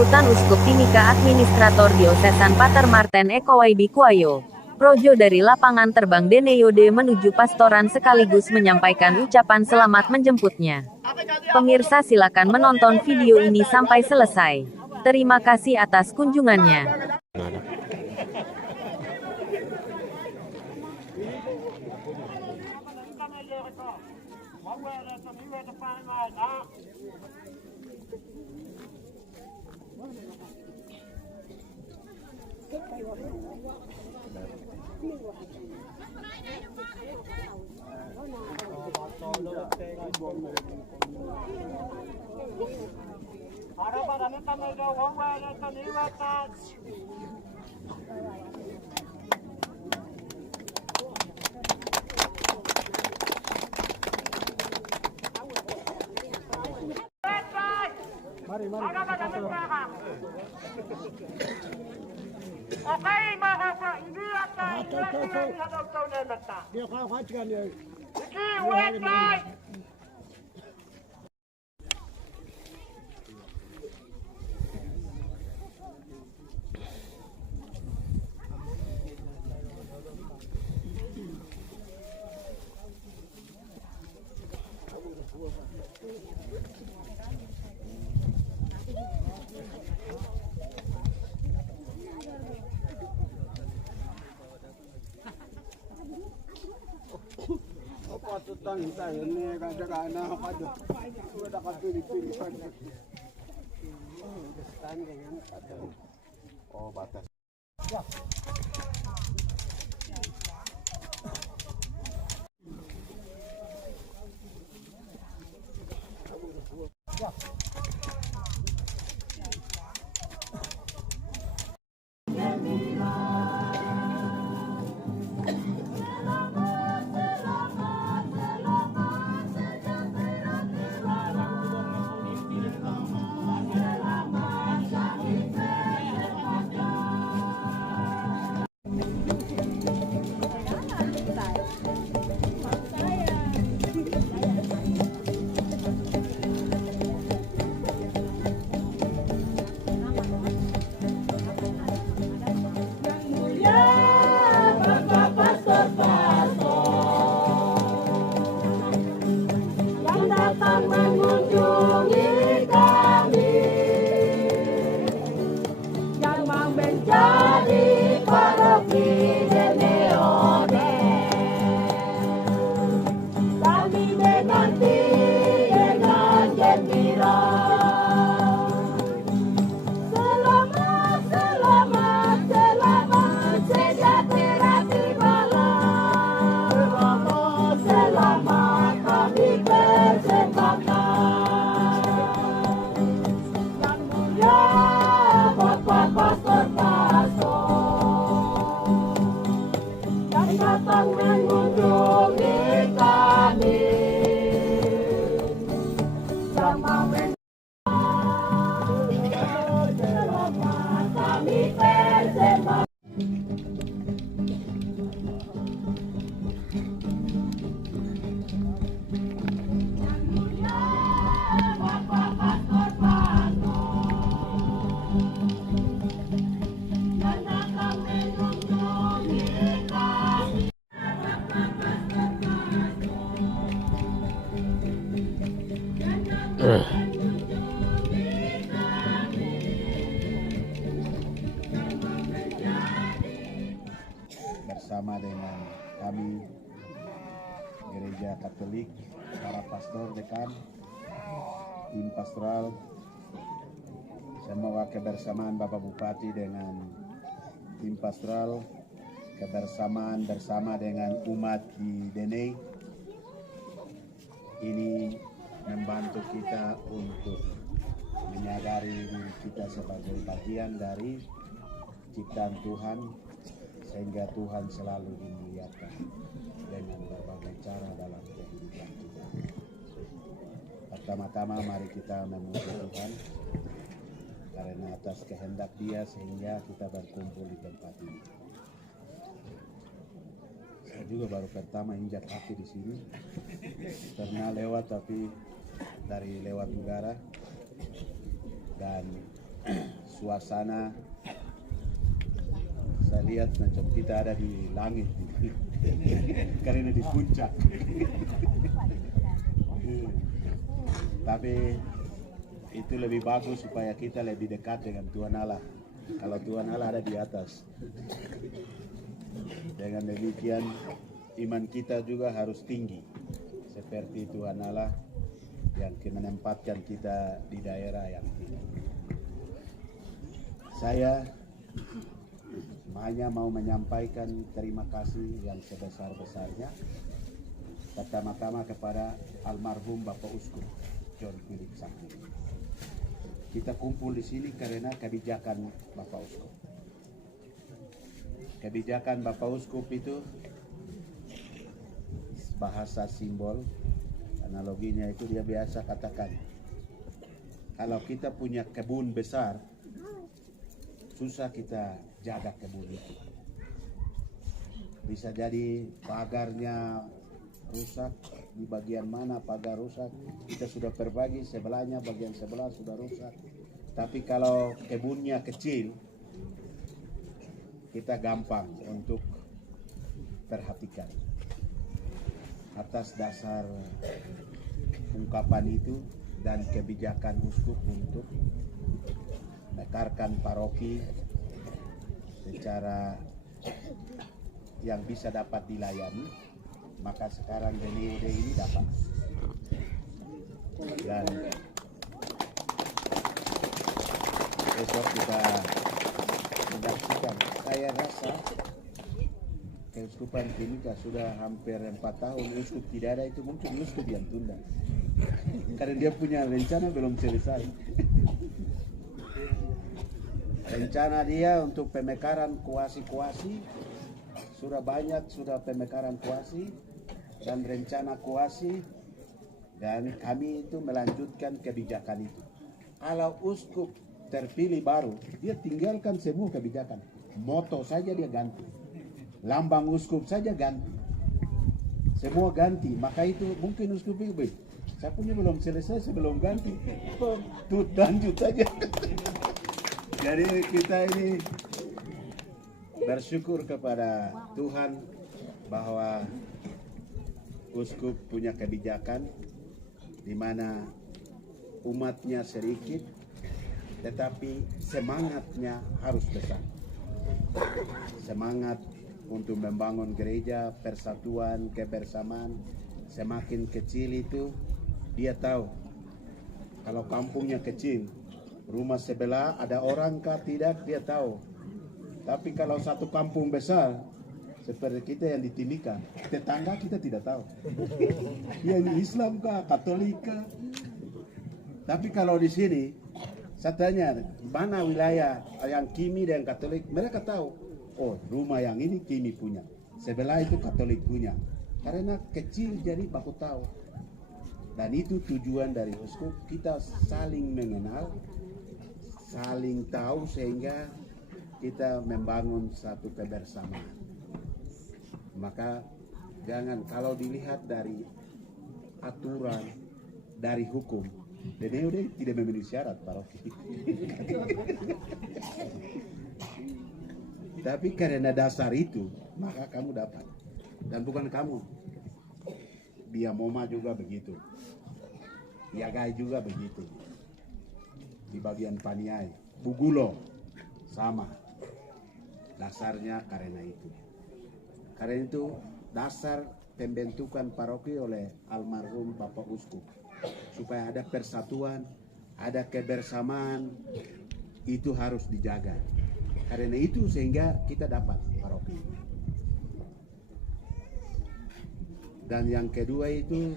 Ikutan Uskup Timika Administrator Diosesan Pater Martin Eko Waibi Kuayo Projo dari lapangan terbang Deneyode menuju pastoran sekaligus menyampaikan ucapan selamat menjemputnya. Pemirsa silakan menonton video ini sampai selesai. Terima kasih atas kunjungannya. Mari. Okay, mga hindi at Dia kau dia. Iki, wait, guys! Patutan tayo ni kadang-kadang kada. Sudah kapili-pili pada. Stand dengan pada. Oh, batas. Ya. Ya. Bersama dengan kami Gereja Katolik, para pastor, dekan, tim pastoral, semoga kebersamaan Bapak Bupati dengan tim pastoral, kebersamaan bersama dengan umat di Deney ini membantu kita untuk menyadari diri kita sebagai bagian dari ciptaan Tuhan, sehingga Tuhan selalu dimuliakan dengan berbagai cara dalam kehidupan kita. Pertama-tama mari kita memuji Tuhan karena atas kehendak Dia sehingga kita berkumpul di tempat ini. Saya juga baru pertama injak kaki di sini, pernah lewat tapi dari lewat udara, dan suasana saya lihat macam kita ada di langit karena di puncak. Tapi itu lebih bagus supaya kita lebih dekat dengan Tuhan Allah. Kalau Tuhan Allah ada di atas. Dengan demikian iman kita juga harus tinggi seperti Tuhan Allah yang menempatkan kita di daerah yang tinggi. Saya hanya mau menyampaikan terima kasih yang sebesar-besarnya pertama-tama kepada almarhum Bapak Uskup John Philip Sakti. Kita kumpul di sini karena kebijakan Bapak Uskup. Kebijakan Bapak Uskup itu bahasa simbol, analoginya itu dia biasa katakan, kalau kita punya kebun besar, susah kita jaga kebun itu. Bisa jadi pagarnya rusak, di bagian mana pagar rusak, kita sudah perbagi sebelahnya, bagian sebelah sudah rusak. Tapi kalau kebunnya kecil, kita gampang untuk perhatikan. Atas dasar ungkapan itu dan kebijakan uskup untuk mekarkan paroki secara yang bisa dapat dilayani, maka sekarang DNEOD ini dapat. Dan besok kita menyaksikan. Saya rasa keuskupan Timika sudah hampir 4 tahun uskup tidak ada, itu mungkin uskup yang tunda karena dia punya rencana belum selesai. Rencana dia untuk pemekaran kuasi-kuasi sudah banyak, sudah pemekaran kuasi dan rencana kuasi, dan kami itu melanjutkan kebijakan itu. Kalau uskup terpilih baru, dia tinggalkan semua kebijakan, moto saja dia ganti, lambang uskup saja ganti, semua ganti. Maka itu mungkin uskup itu, saya punya belum selesai sebelum ganti, tuh lanjut saja. Jadi kita ini bersyukur kepada Tuhan bahwa uskup punya kebijakan di mana umatnya sedikit, tetapi semangatnya harus besar. Semangat untuk membangun gereja, persatuan, kebersamaan. Semakin kecil itu, dia tahu kalau kampungnya kecil, rumah sebelah ada orang kah tidak, dia tahu. Tapi kalau satu kampung besar seperti kita yang di Timika, tetangga kita tidak tahu. Yang Islam kah, Katolik kah? Tapi kalau di sini, saya tanya mana wilayah yang Kimi dan Katolik, mereka tahu. Oh, rumah yang ini Kimi punya, sebelah itu Katolik punya. Karena kecil jadi baku tahu. Dan itu tujuan dari uskup, kita saling mengenal, saling tahu sehingga kita membangun satu kebersamaan. Maka jangan, kalau dilihat dari aturan, dari hukum, DNEOD tidak memenuhi syarat paroki. Tapi karena dasar itu, maka kamu dapat. Dan bukan kamu, Biamoma juga begitu, Yagai juga begitu, di bagian Paniai, Bugulo sama. Dasarnya karena itu. Karena itu dasar pembentukan paroki oleh almarhum Bapak Uskup, supaya ada persatuan, ada kebersamaan, itu harus dijaga. Karena itu sehingga kita dapat paroki. Dan yang kedua itu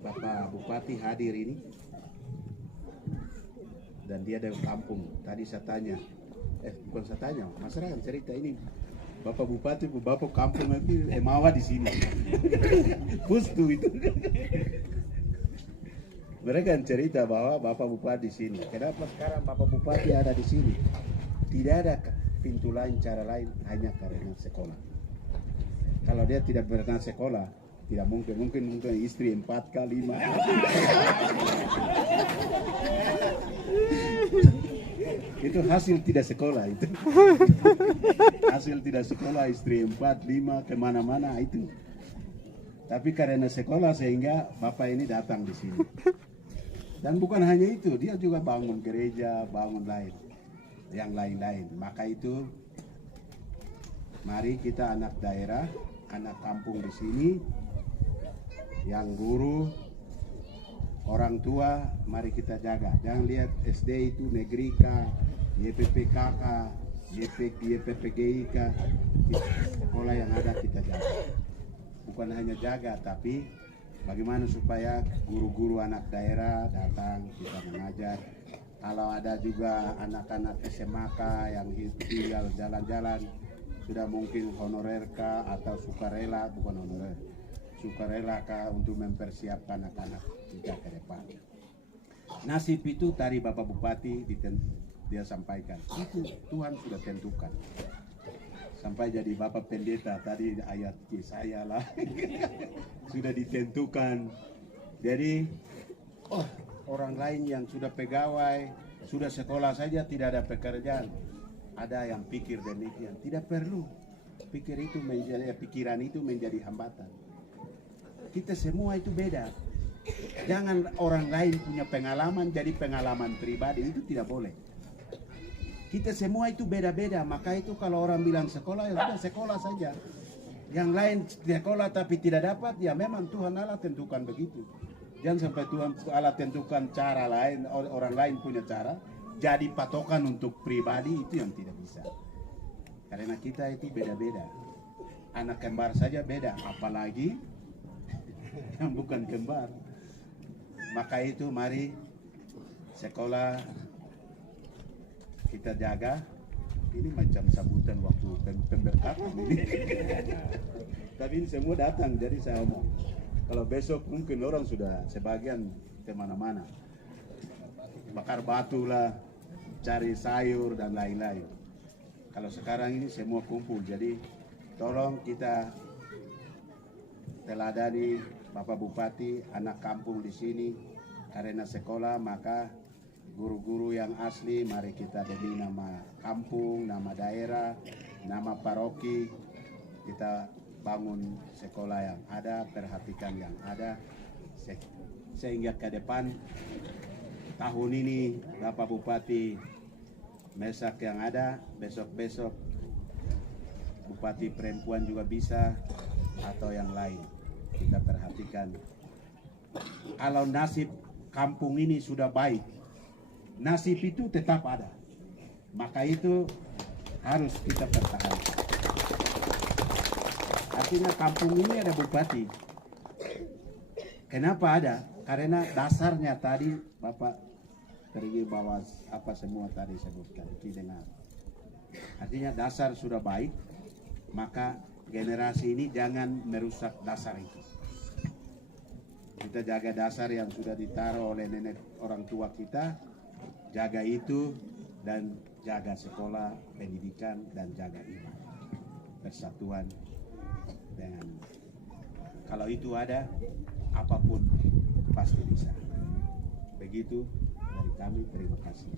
Bapak Bupati hadir ini, dan dia dari kampung. Tadi saya tanya, bukan saya tanya, masyarakat cerita ini, Bapak Bupati, Bapak kampung itu Emawa di sini. Pustu itu. Mereka yang cerita bahwa Bapak Bupati di sini. Kenapa sekarang Bapak Bupati ada di sini? Tidak ada pintu lain, cara lain, hanya karena sekolah. Kalau dia tidak pernah sekolah, tidak mungkin istri 4 kali 5. Itu hasil tidak sekolah itu. Hasil tidak sekolah, istri 4, 5 kemana-mana itu. Tapi karena sekolah sehingga bapak ini datang di sini. Dan bukan hanya itu, dia juga bangun gereja, bangun yang lain-lain. Maka itu, mari kita anak daerah, anak kampung di sini, yang guru, orang tua, mari kita jaga. Jangan lihat SD itu negeri kah, YPPKK, YPPGI kah, sekolah yang ada kita jaga. Bukan hanya jaga, tapi bagaimana supaya guru-guru anak daerah datang, kita mengajar. Kalau ada juga anak-anak SMK yang tinggal jalan-jalan, sudah mungkin honorer kah atau sukarela, bukan honorer, sukarela kah untuk mempersiapkan anak-anak kita ke depan. Nasib itu tadi Bapak Bupati dia sampaikan, itu Tuhan sudah tentukan. Sampai jadi Bapak Pendeta tadi ayat saya lah sudah ditentukan. Jadi orang lain yang sudah pegawai, sudah sekolah saja tidak ada pekerjaan. Ada yang pikir demikian, tidak perlu pikiran itu menjadi hambatan. Kita semua itu beda. Jangan orang lain punya pengalaman jadi pengalaman pribadi, itu tidak boleh. Kita semua itu beda-beda, maka itu kalau orang bilang sekolah, ya sudah sekolah saja. Yang lain sekolah tapi tidak dapat, ya memang Tuhan Allah tentukan begitu. Jangan sampai Tuhan Allah tentukan cara lain, orang lain punya cara, jadi patokan untuk pribadi, itu yang tidak bisa. Karena kita itu beda-beda. Anak kembar saja beda, apalagi yang bukan kembar. Maka itu mari sekolah kita jaga. Ini macam sambutan waktu pemberkatan ini. Tapi ini semua datang, jadi saya omong. Kalau besok mungkin orang sudah sebagian kemana-mana. Bakar batu lah, cari sayur dan lain-lain. Kalau sekarang ini semua kumpul, jadi tolong kita teladani Bapak Bupati, anak kampung di sini. Karena sekolah, maka guru-guru yang asli, mari kita demi nama kampung, nama daerah, nama paroki, kita bangun sekolah yang ada, perhatikan yang ada, sehingga ke depan tahun ini Bapak Bupati Mesak yang ada, besok-besok Bupati perempuan juga bisa, atau yang lain. Kita perhatikan. Kalau nasib kampung ini sudah baik, nasib itu tetap ada. Maka itu harus kita pertahankan. Artinya kampung ini ada bupati. Kenapa ada? Karena dasarnya tadi Bapak pergi bawa apa semua tadi sebutkan, didengar. Artinya dasar sudah baik, maka generasi ini jangan merusak dasar itu. Kita jaga dasar yang sudah ditaruh oleh nenek orang tua kita, jaga itu, dan jaga sekolah, pendidikan, dan jaga iman, persatuan dengan. Kalau itu ada, apapun pasti bisa. Begitu dari kami, terima kasih.